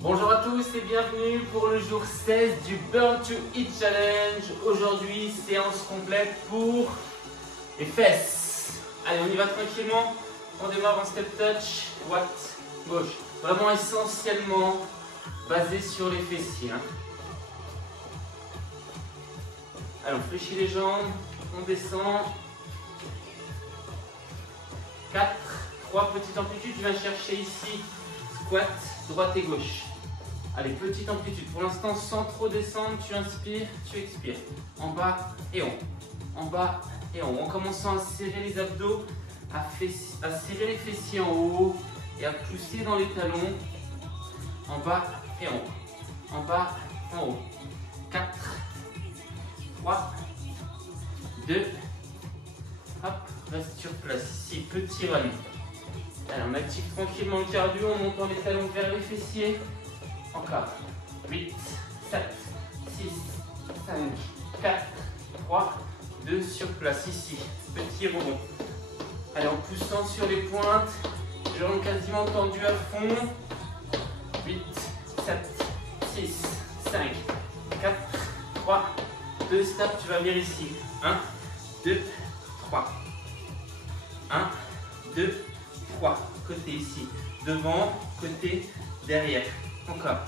Bonjour à tous et bienvenue pour le jour 16 du Burn to Hit Challenge. Aujourd'hui, séance complète pour les fesses. Allez, on y va tranquillement. On démarre en step touch, squat, gauche. Vraiment essentiellement basé sur les fessiers. Allez, on fléchit les jambes, on descend. 4, 3, petite amplitude, tu vas chercher ici, squat, droite et gauche. Allez, petite amplitude, pour l'instant sans trop descendre, tu inspires, tu expires. En bas et en haut, en bas et en haut. En commençant à serrer les abdos, à serrer les fessiers en haut et à pousser dans les talons. En bas et en haut, en bas, en haut. 4, 3, 2, hop, reste sur place, ici, petit run. Alors on active tranquillement le cardio en montant les talons vers les fessiers. Encore, 8, 7, 6, 5, 4, 3, 2, sur place, ici, petit rebond. Allez, en poussant sur les pointes, jambes quasiment tendues à fond. 8, 7, 6, 5, 4, 3, 2, stop, tu vas venir ici. 1, 2, 3. 1, 2, 3. Côté ici. Devant, côté, derrière. Encore.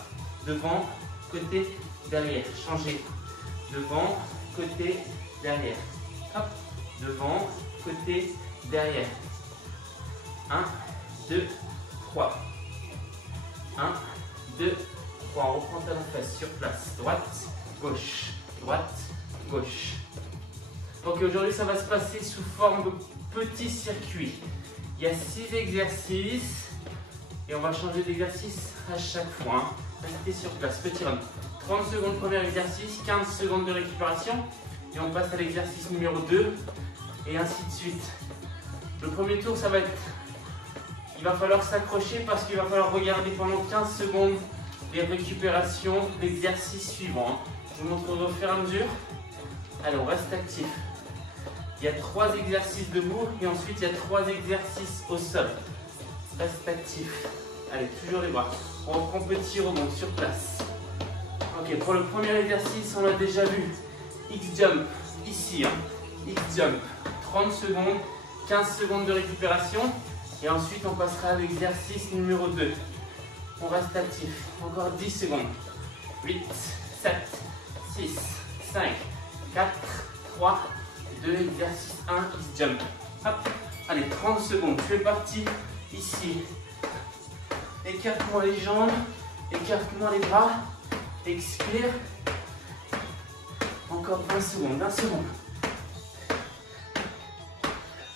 Devant, côté, derrière. Changez. Devant, côté, derrière. Hop. Devant, côté, derrière. 1, 2, 3. 1, 2, 3. On reprend talon fesse sur place. Droite, gauche. Droite, gauche. Donc aujourd'hui, ça va se passer sous forme de petit circuit. Il y a 6 exercices et on va changer d'exercice à chaque fois. Restez sur place, petit run. 30 secondes premier exercice, 15 secondes de récupération et on passe à l'exercice numéro 2 et ainsi de suite. Le premier tour, ça va être... Il va falloir s'accrocher parce qu'il va falloir regarder pendant 15 secondes les récupérations de l'exercice suivant. Je vous montrerai au fur et à mesure. Allez, on reste actif. Il y a 3 exercices debout et ensuite il y a 3 exercices au sol. Reste actif. Allez, toujours les bras. On reprend petit rebond sur place. Ok, pour le premier exercice, on l'a déjà vu. X-jump, ici. X-jump, 30 secondes, 15 secondes de récupération. Et ensuite, on passera à l'exercice numéro 2. On reste actif. Encore 10 secondes. 8, 7, 6, 5, 4, 3, 2, exercice 1, X-jump. Hop, allez, 30 secondes, tu es parti ici. Écarte-moi les jambes, écarte-moi les bras, expire. Encore 20 secondes, 20 secondes.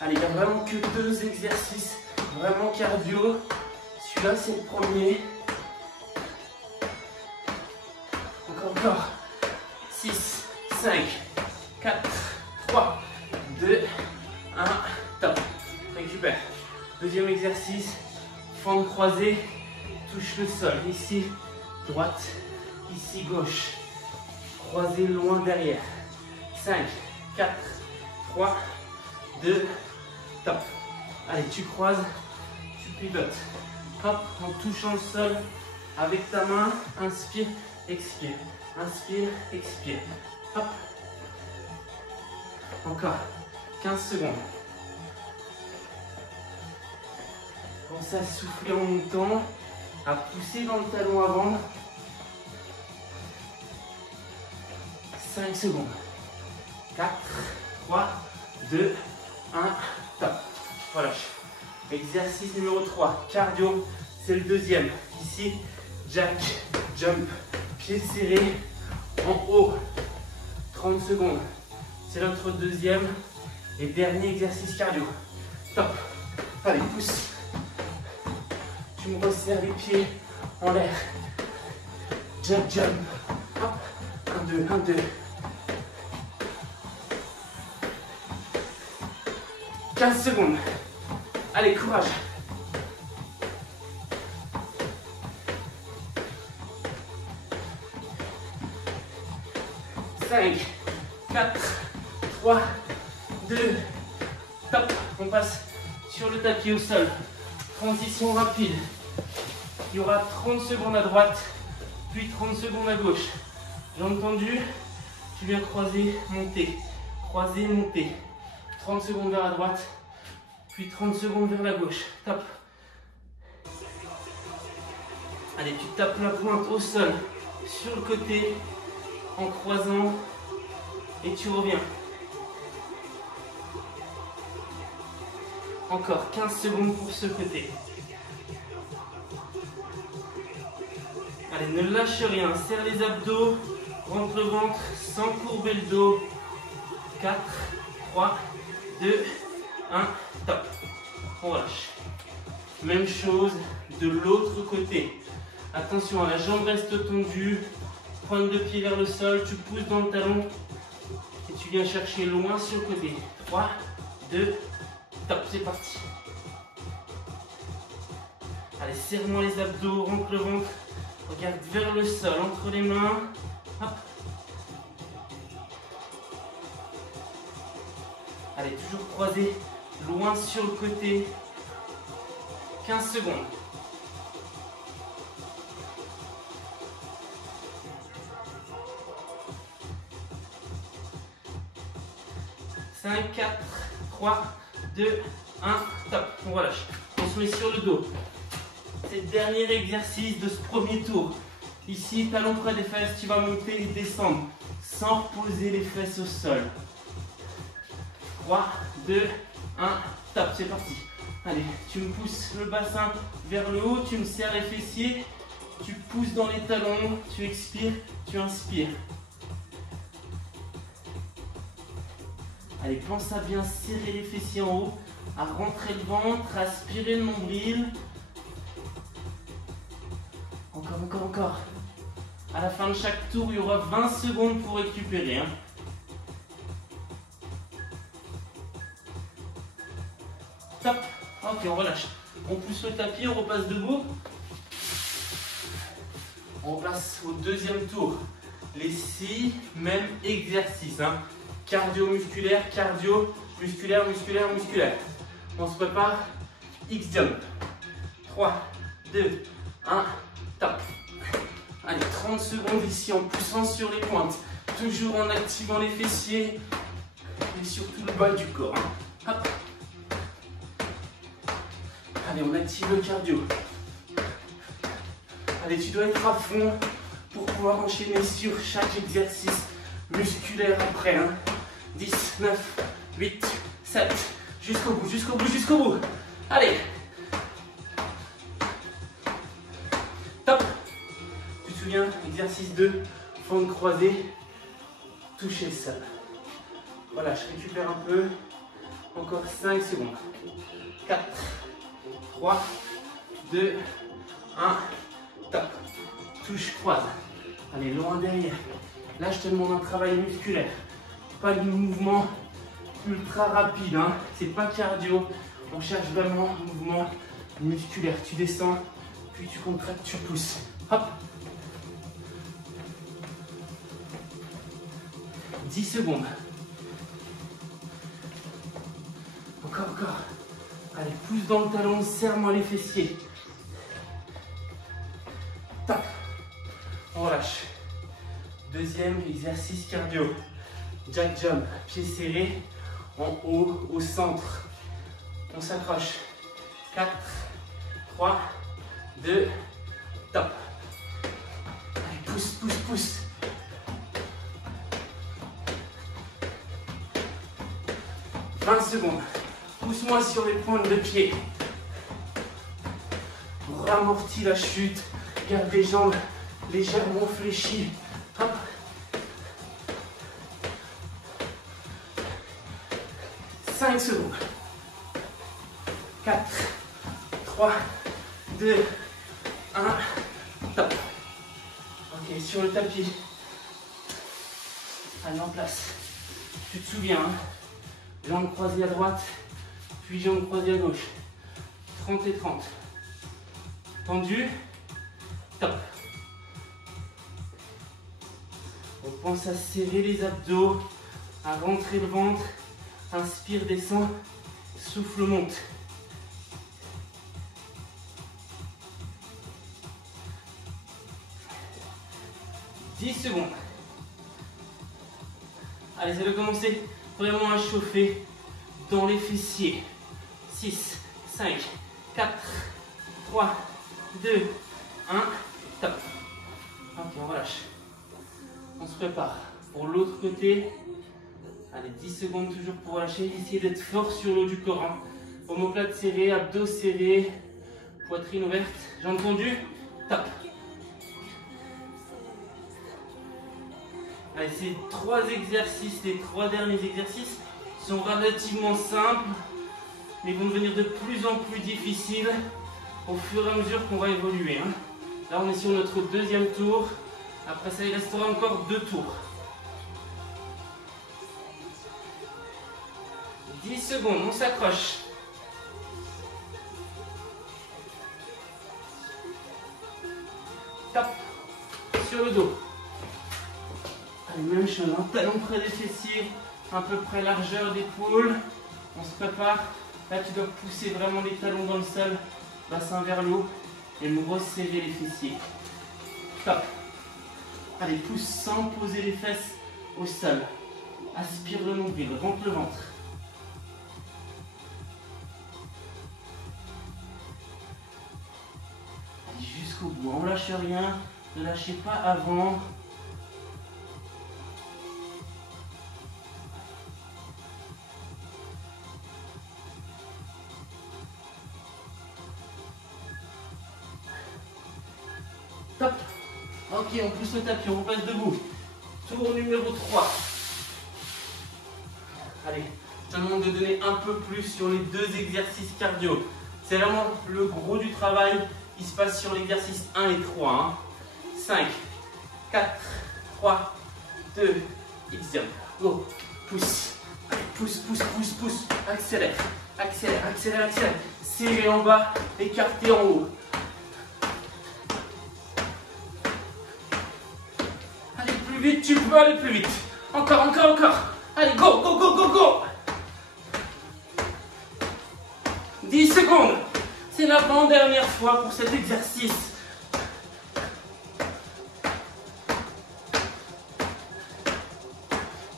Allez, il n'y a vraiment que 2 exercices, vraiment cardio. Celui-là, c'est le premier. Encore. 6, 5, 4, 3, 2, 1, top. Récupère. Deuxième exercice, fente croisée, touche le sol. Ici, droite, ici, gauche. Croisée loin derrière. 5, 4, 3, 2, top. Allez, tu croises, tu pivotes. Hop, en touchant le sol avec ta main, inspire, expire. Inspire, expire. Hop. Encore 15 secondes. Pensez à souffler en montant, à pousser dans le talon avant. 5 secondes. 4, 3, 2, 1, top. Relâche. Exercice numéro 3, cardio, c'est le deuxième. Ici, jack, jump, pied serré, en haut. 30 secondes. C'est notre deuxième et dernier exercice cardio. Top. Allez, pousse. Tu me resserres les pieds en l'air. Jump, jump. Hop. 1, 2, 1, 2. 15 secondes. Allez, courage. 5, 4, 3, 2, top. On passe sur le tapis au sol. Transition rapide. Il y aura 30 secondes à droite, puis 30 secondes à gauche. Jambes tendues, tu viens croiser, monter. Croiser, monter. 30 secondes vers la droite, puis 30 secondes vers la gauche. Top. Allez, tu tapes la pointe au sol, sur le côté, en croisant, et tu reviens. Encore 15 secondes pour ce côté. Allez, ne lâche rien, serre les abdos, rentre le ventre sans courber le dos. 4, 3, 2, 1, top. On relâche. Même chose de l'autre côté. Attention, la jambe reste tendue, pointe de pied vers le sol, tu pousses dans le talon et tu viens chercher loin sur le côté. 3, 2, top, c'est parti. Allez, serre-moi les abdos, rentre le ventre, regarde vers le sol, entre les mains. Hop. Allez, toujours croiser loin sur le côté. 15 secondes. Cinq, 4, 3, 2, 1, top. On relâche. On se met sur le dos. C'est le dernier exercice de ce premier tour. Ici, talon près des fesses, tu vas monter et descendre sans reposer les fesses au sol. 3, 2, 1, top, c'est parti. Allez, tu me pousses le bassin vers le haut, tu me serres les fessiers, tu pousses dans les talons, tu expires, tu inspires. Allez, pense à bien serrer les fessiers en haut, à rentrer le ventre, à aspirer le nombril. Encore, encore, encore. À la fin de chaque tour, il y aura 20 secondes pour récupérer. Hein. Top. Ok, on relâche. On pousse le tapis, on repasse debout. On passe au deuxième tour. Les 6 mêmes exercices. Hein. Cardio-musculaire, cardio-musculaire, musculaire, musculaire. On se prépare. X-jump. 3, 2, 1, top. Allez, 30 secondes ici en poussant sur les pointes. Toujours en activant les fessiers et surtout le bas du corps. Hop. Allez, on active le cardio. Allez, tu dois être à fond pour pouvoir enchaîner sur chaque exercice musculaire après. Hein. 10, 9, 8, 7, jusqu'au bout, jusqu'au bout, jusqu'au bout. Allez. Top. Tu te souviens, exercice 2, fente croisée, toucher le sol. Voilà, je récupère un peu. Encore 5 secondes. 4, 3, 2, 1, top. Touche, croise. Allez, loin derrière. Là, je te demande un travail musculaire. Pas de mouvement ultra rapide. Hein. C'est pas cardio. On cherche vraiment un mouvement musculaire. Tu descends, puis tu contractes, tu pousses. Hop. 10 secondes. Encore, encore. Allez, pousse dans le talon, serre-moi les fessiers. Top. On relâche. Deuxième exercice cardio. Jack jump, pieds serrés, en haut, au centre. On s'accroche. 4, 3, 2, top. Allez, pousse, pousse, pousse. 20 secondes. Pousse-moi sur les pointes de pied. Ramortis la chute. Garde les jambes légèrement fléchies. Hop. 5 secondes. 4, 3, 2, 1, top. Ok, sur le tapis. Allez, en place. Tu te souviens, hein? Jambes croisées à droite, puis jambes croisées à gauche. 30 et 30. Tendu. Top. On pense à serrer les abdos, à rentrer le ventre. Inspire, descend. Souffle, monte. 10 secondes. Allez, ça va commencer vraiment à chauffer dans les fessiers. 6, 5, 4, 3, 2, 1, top. Ok, on relâche. On se prépare pour l'autre côté. Allez, 10 secondes toujours pour relâcher. Essayez d'être fort sur le haut du corps. Hein. Omoplate serré, abdos serrés, poitrine ouverte. Jambes tendues, top. Allez, ces 3 exercices, les 3 derniers exercices sont relativement simples, mais vont devenir de plus en plus difficiles au fur et à mesure qu'on va évoluer. Hein. Là, on est sur notre deuxième tour. Après ça, il restera encore 2 tours. 10 secondes, on s'accroche. Top. Sur le dos. Allez, même chose, hein. Talon près des fessiers, à peu près largeur d'épaule. On se prépare. Là, tu dois pousser vraiment les talons dans le sol, bassin vers le haut, et me resserrer les fessiers. Top. Allez, pousse sans poser les fesses au sol. Aspire le nombril, rentre le ventre. Allez, jusqu'au bout. On lâche rien. Ne lâchez pas avant. Top. Ok, on pousse le tapis, on repasse debout. Tour numéro 3. Allez, je te demande de donner un peu plus sur les 2 exercices cardio. C'est vraiment le gros du travail qui se passe sur l'exercice 1 et 3. Hein. 5, 4, 3, 2, x-jump. Go, pousse. Allez, pousse, pousse, pousse, pousse. Accélère, accélère, accélère, accélère. Serré en bas, écarté en haut. Allez, plus vite, tu peux aller plus vite. Encore, encore, encore. Allez, go, go, go, go, go. 10 secondes. C'est l'avant-dernière fois pour cet exercice.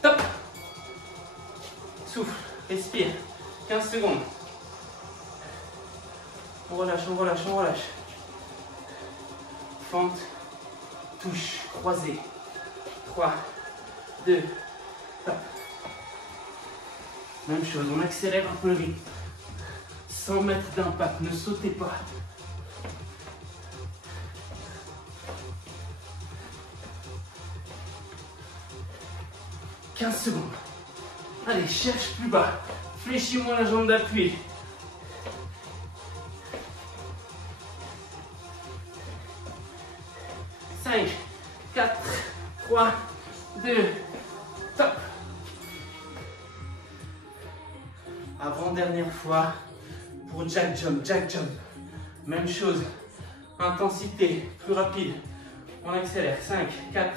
Top. Souffle, respire. 15 secondes. On relâche, on relâche, on relâche. Fente, touche, croisée. 3, 2, top. Même chose, on accélère un peu le rythme. 100 mètres d'impact, ne sautez pas. « 15 secondes. Allez, cherche plus bas. Fléchis moins la jambe d'appui. « 5, 4, 3, 2, top. Avant-dernière fois pour jack jump, jack jump. Même chose, intensité, plus rapide. On accélère, 5, 4,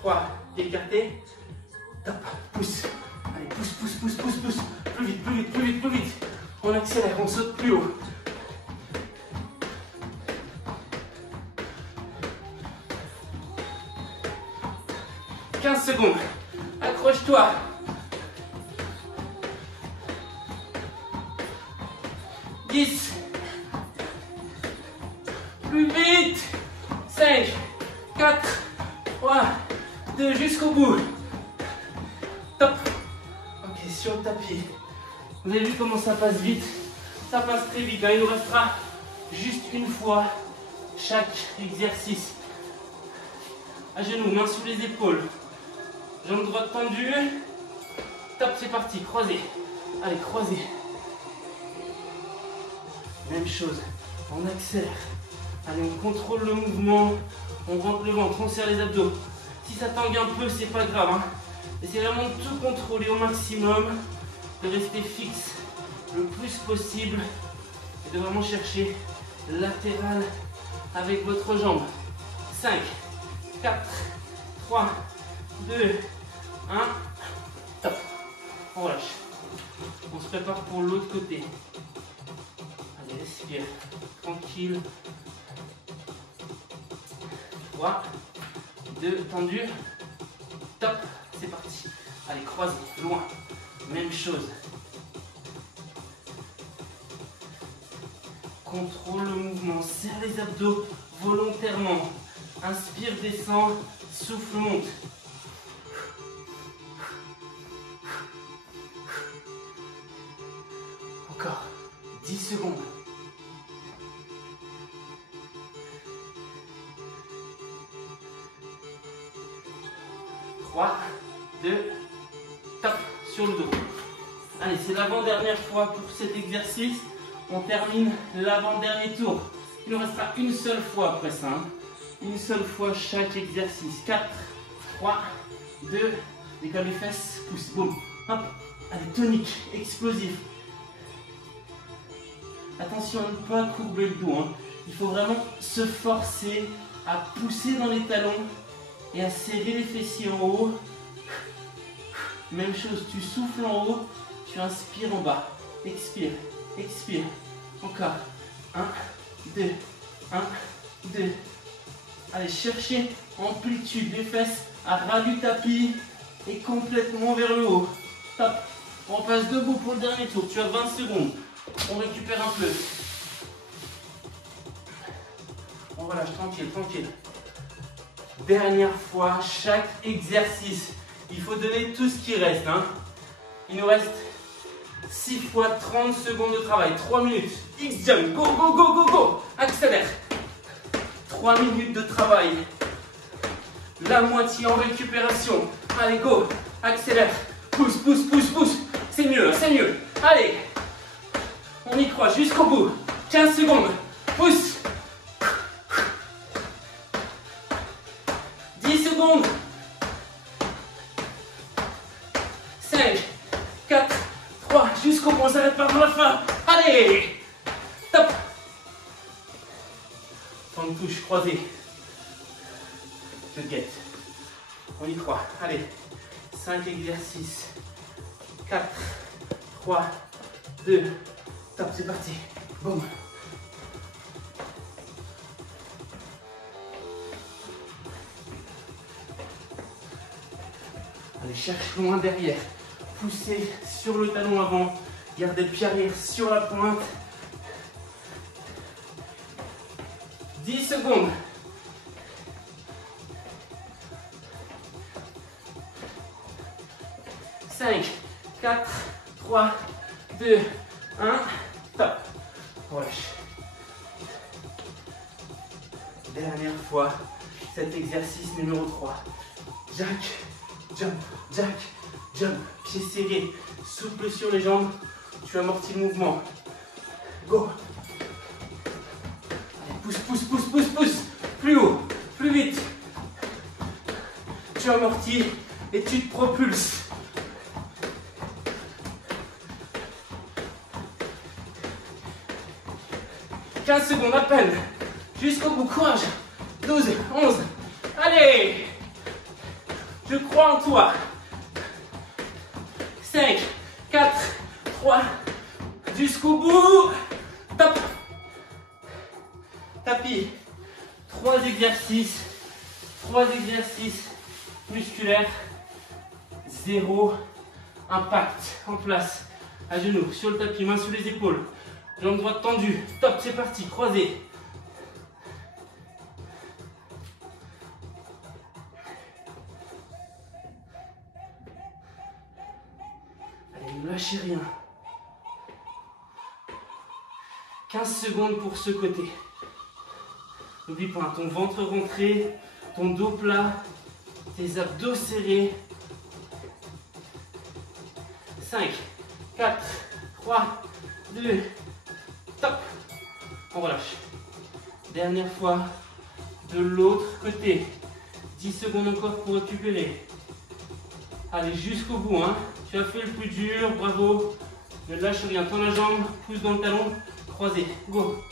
3, écarté. Top, pousse. Allez, pousse, pousse, pousse, pousse, pousse. Plus vite, plus vite, plus vite, plus vite. On accélère, on saute plus haut. « 15 secondes. Accroche-toi. 10. Plus vite. 5, 4, 3, 2, jusqu'au bout. Top. Ok, sur le tapis. Vous avez vu comment ça passe vite? Ça passe très vite. Hein. Il nous restera juste une fois chaque exercice. À genoux, mains sous les épaules. Jambe droite tendue. Top, c'est parti. Croisé. Allez, croisé. Même chose. On accélère. Allez, on contrôle le mouvement. On rentre le ventre, on serre les abdos. Si ça tangue un peu, c'est pas grave. Hein. Essayez vraiment de tout contrôler au maximum. De rester fixe le plus possible. Et de vraiment chercher latéral avec votre jambe. 5, 4, 3, 2, 1. Top. On relâche. On se prépare pour l'autre côté. Allez, respire. Tranquille. 3, 2, tendu. Top, c'est parti. Allez, croisez, loin. Même chose. Contrôle le mouvement, serre les abdos volontairement. Inspire, descend, souffle, monte. Encore 10 secondes. 3, 2, top, sur le dos. Allez, c'est l'avant-dernière fois pour cet exercice. On termine l'avant-dernier tour. Il nous restera une seule fois après ça. Hein. Une seule fois chaque exercice. 4, 3, 2, décolle les fesses, pousse, boum. Hop, allez, tonique, explosif. Attention à ne pas courber le dos. Hein. Il faut vraiment se forcer à pousser dans les talons et à serrer les fessiers en haut. Même chose, tu souffles en haut, tu inspires en bas. Expire, expire. Encore. 1, 2, 1, 2. Allez, cherchez amplitude des fesses à ras du tapis et complètement vers le haut. Top. On passe debout pour le dernier tour. Tu as 20 secondes. On récupère un peu. On relâche, tranquille, tranquille. Dernière fois, chaque exercice. Il faut donner tout ce qui reste. Hein. Il nous reste 6 fois 30 secondes de travail. 3 minutes. X-jump. Go, go, go, go, go. Accélère. 3 minutes de travail. La moitié en récupération. Allez, go. Accélère. Pousse, pousse, pousse, pousse. C'est mieux, c'est mieux. Allez. On y croit jusqu'au bout. 15 secondes. Pousse. 10 secondes. 5, 4, 3, jusqu'au bout. On s'arrête pas pour la fin. Allez. Top. Temps de touche croisée. Je guette. On y croit. Allez. 5 exercices. 4, 3, 2, top, c'est parti. Boum. Allez, cherche loin derrière. Poussez sur le talon avant. Gardez le pied arrière sur la pointe. 10 secondes. 5, 4, 3, 2, 1, top. Relâche. Dernière fois, cet exercice numéro 3. Jack, jump, jack, jump. Pieds serrés, souple sur les jambes. Tu amortis le mouvement. Go. Allez, pousse, pousse, pousse, pousse, pousse. Plus haut, plus vite. Tu amortis et tu te propulses. 15 secondes à peine. Jusqu'au bout, courage. 12, 11. Allez. Je crois en toi. 5, 4, 3. Jusqu'au bout. Top. Tapis. 3 exercices. 3 exercices musculaires. 0 impact. En place. À genoux, sur le tapis, main sous les épaules. Jambe droite tendue. Top, c'est parti. Croisez. Allez, ne lâchez rien. 15 secondes pour ce côté. N'oublie pas, ton ventre rentré, ton dos plat, tes abdos serrés. 5, 4, 3, 2, top. On relâche. Dernière fois, de l'autre côté. 10 secondes encore pour récupérer. Allez, jusqu'au bout. Hein. Tu as fait le plus dur, bravo. Ne lâche rien. Tends la jambe, pousse dans le talon, croisé. Go.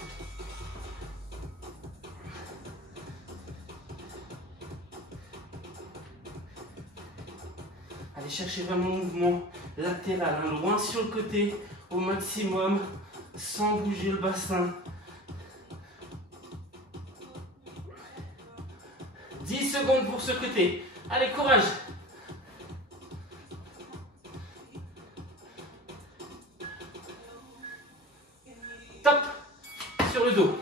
Allez, cherchez vraiment le mouvement latéral. Hein. Loin sur le côté, au maximum, sans bouger le bassin. 10 secondes pour ce côté. Allez, courage. Top. Sur le dos.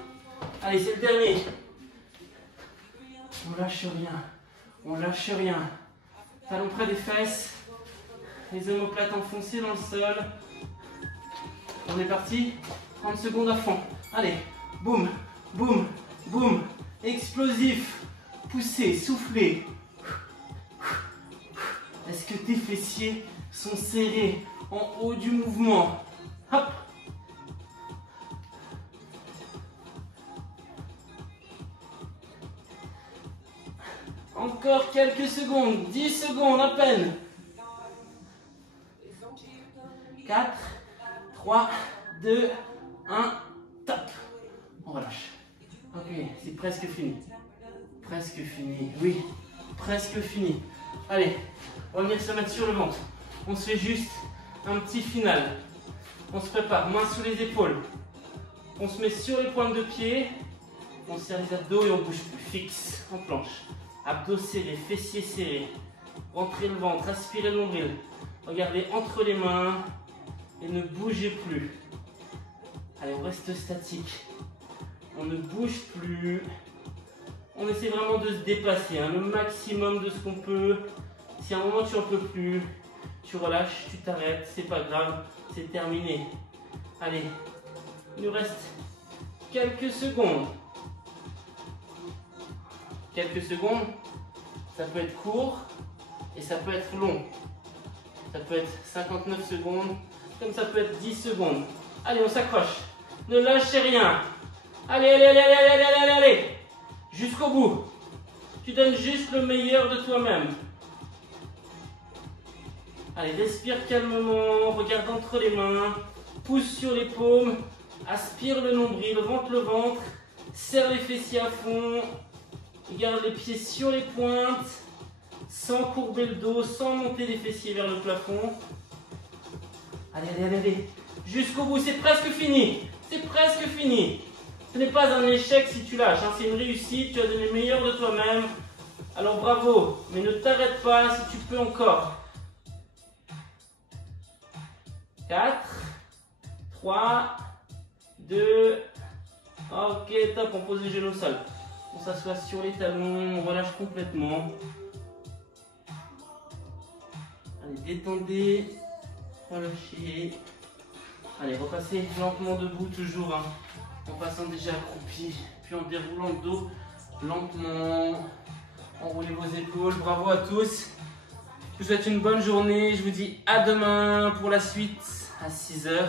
Allez, c'est le dernier. On lâche rien. On lâche rien. Talons près des fesses. Les omoplates enfoncées dans le sol. On est parti. 30 secondes à fond. Allez. Boum, boum, boum. Explosif. Poussez, soufflez. Est-ce que tes fessiers sont serrés en haut du mouvement? Hop. Encore quelques secondes, 10 secondes à peine. 4, 3, 2, 1, top. On relâche. Ok, c'est presque fini. Presque fini, oui, presque fini. Allez, on va venir se mettre sur le ventre. On se fait juste un petit final. On se prépare, mains sous les épaules. On se met sur les pointes de pied. On serre les abdos et on bouge plus. Fixe, en planche. Abdos serrés, fessiers serrés. Rentrez le ventre, aspirez le nombril. Regardez entre les mains et ne bougez plus. Allez, on reste statique. On ne bouge plus. On essaie vraiment de se dépasser, hein, le maximum de ce qu'on peut. Si à un moment tu n'en peux plus, tu relâches, tu t'arrêtes, c'est pas grave, c'est terminé. Allez, il nous reste quelques secondes. Quelques secondes, ça peut être court et ça peut être long. Ça peut être 59 secondes, comme ça peut être 10 secondes. Allez, on s'accroche. Ne lâchez rien. Allez, allez, allez, allez, allez, allez, allez, allez. Jusqu'au bout. Tu donnes juste le meilleur de toi-même. Allez, respire calmement, regarde entre les mains, pousse sur les paumes, aspire le nombril, rentre le ventre, serre les fessiers à fond, garde les pieds sur les pointes, sans courber le dos, sans monter les fessiers vers le plafond. Allez, allez, allez, allez, jusqu'au bout, c'est presque fini, c'est presque fini. Ce n'est pas un échec si tu lâches, hein, c'est une réussite, tu as donné le meilleur de toi-même. Alors bravo, mais ne t'arrête pas si tu peux encore. 4, 3, 2, ok, top, on pose les genoux au sol. On s'assoit sur les talons, on relâche complètement. Allez, détendez, relâchez. Allez, repassez lentement debout toujours, hein, en passant déjà accroupi, puis en déroulant le dos lentement. Enroulez vos épaules, bravo à tous. Je vous souhaite une bonne journée, je vous dis à demain pour la suite à 6 h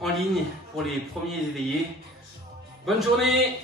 en ligne pour les premiers éveillés. Bonne journée!